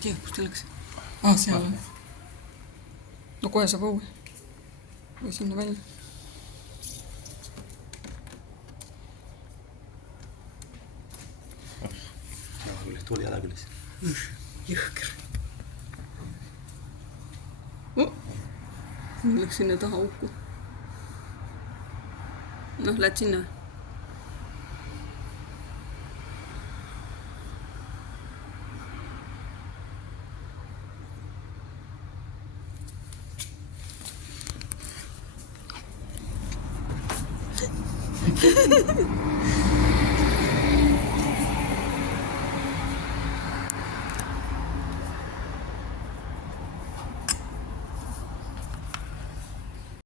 ei tea, kus ta läks. Seal on. No kohe saab õue. Või sinna välja. Tuli ära külis. Jõhker. Läks sinna taha uhku. Noh, lähed sinna.